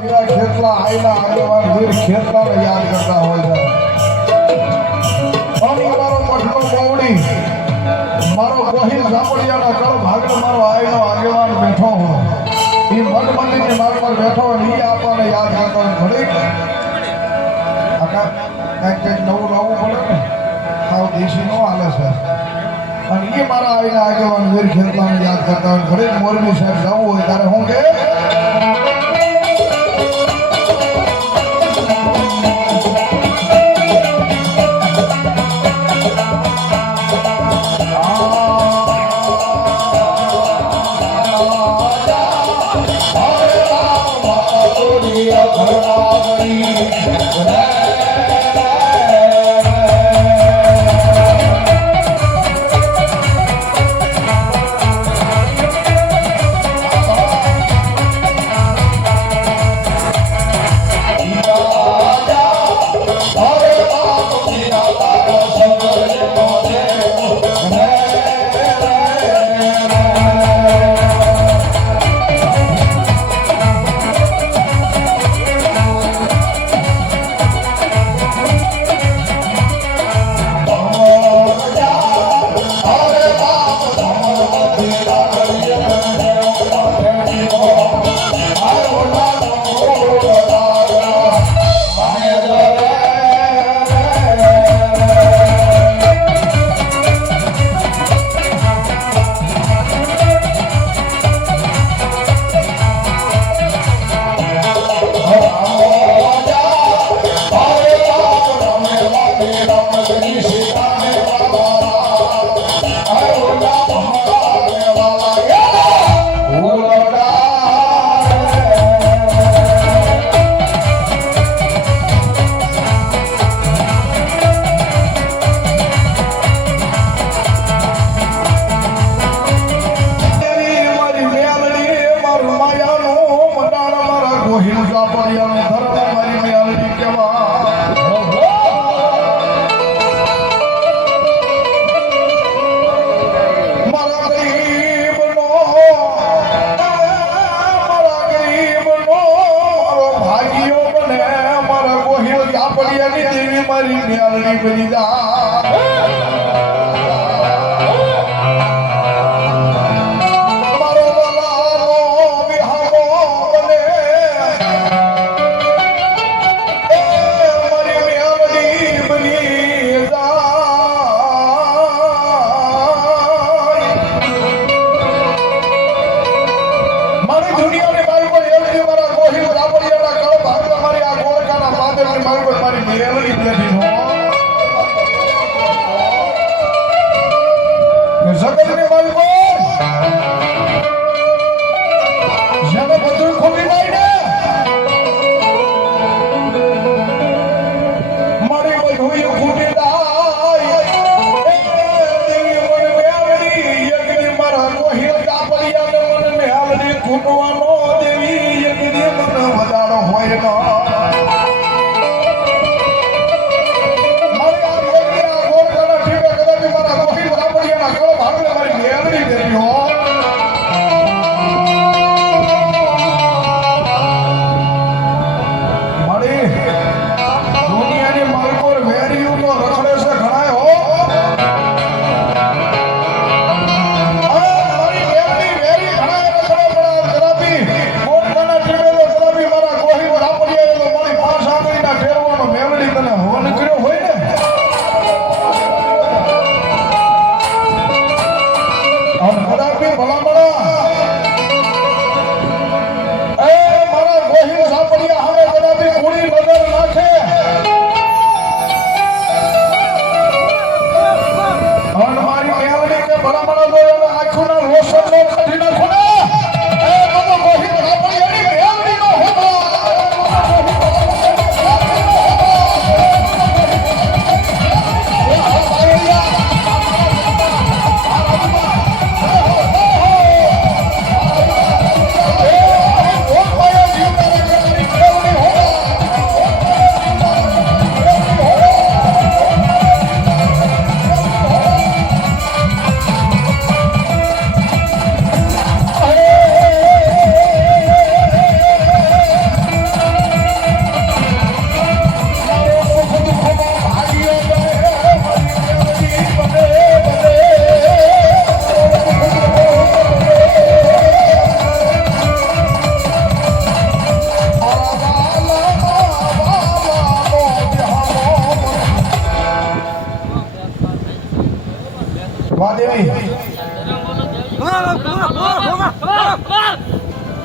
मेरा खेतला आईला આગેવાન વીર ખેતલાને યાદ કરતા હોય છે અને મારો મઠનો ગોવડી મારો ગોહિલ ઝાપડિયાના કળ ભાગળ મારો આઈનો આગેવાન બેઠો હો ઈ મઠ મંદિરની માગમાં બેઠો હોય ઈ આપણને યાદ કરતો હોય ઘડીક આકા કંઈક નવું લાવવું પડે ને સાવ દેશી નો હાલે છે અને એ મારા આઈના આગેવાન વીર ખેતલાને યાદ કરતા હોય ઘડીક મોરબી સાહેબ જવું હોય ત્યારે હું કે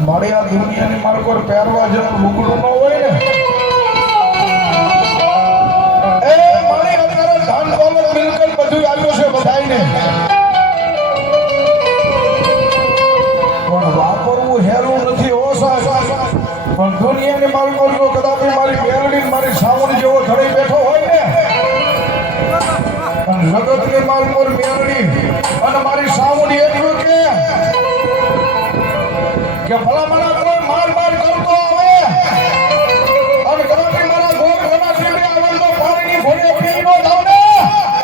મારે આ દુનિયાની મારે કોઈ પહેરવા જેવું લુગડું ન હોય ને એ મારી અત્યારે ધન દોલત મિલકત બધું આવ્યું છે બધાયને પણ વાપરવું હેરું નથી હો સાહેબ પણ દુનિયાની મારી કોઈ જો કદાચ મારી મેરડી મારી સાવણ જેવો ધડી બેઠો હોય ને અને જગતની મારી કોઈ મેરડી અને મારી સાવણ એટલું કે ભલામણા કોઈ માર માર કરતો આવે અને કદાચ મારા ગોળ ઘણા જીવે આવે તો પાણીની ભોળે પી નો જાવ ને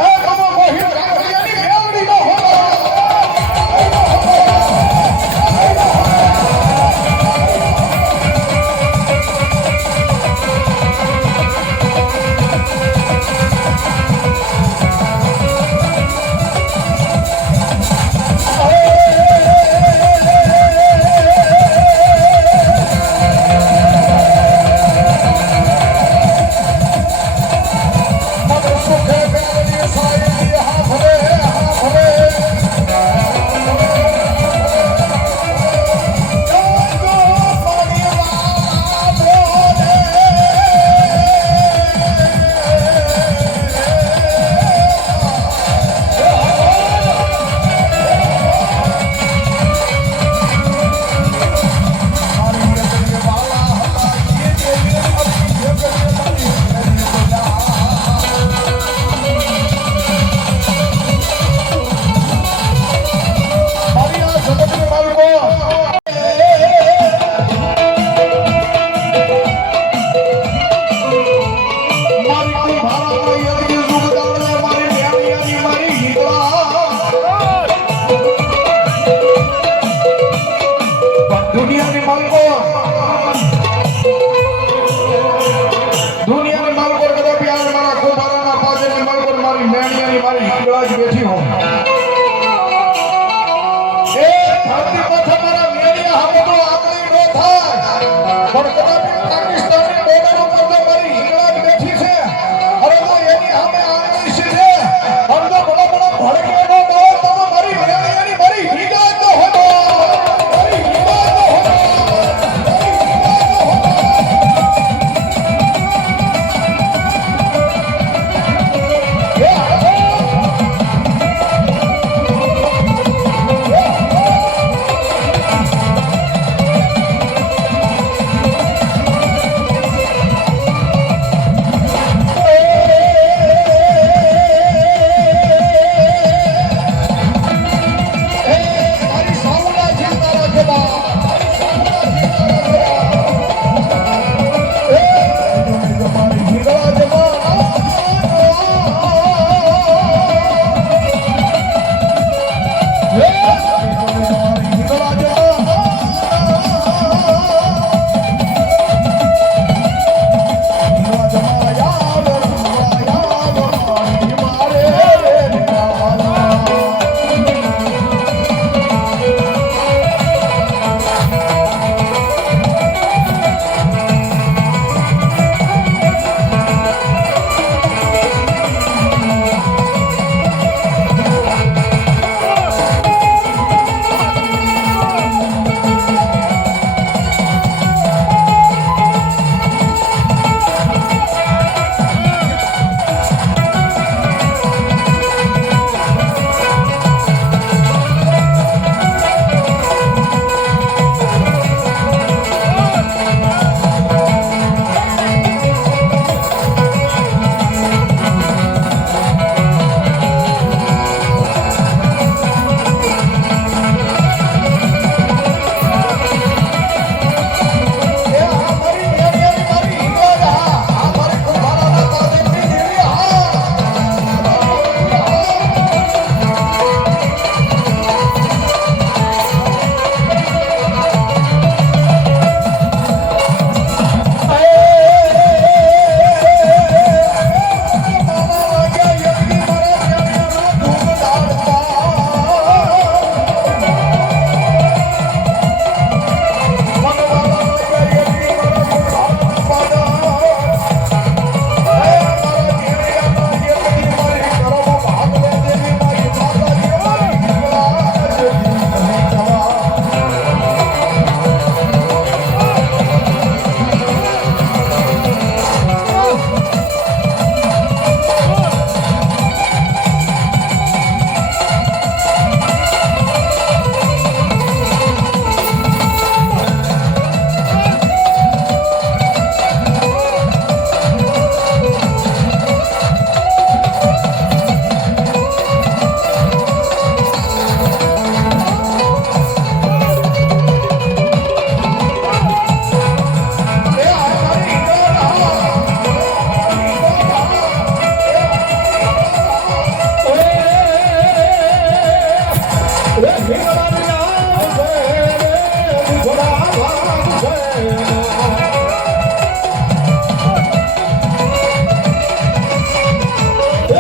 એ તમે મોહિત રામડિયાની મેરડી નો હો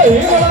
હીરા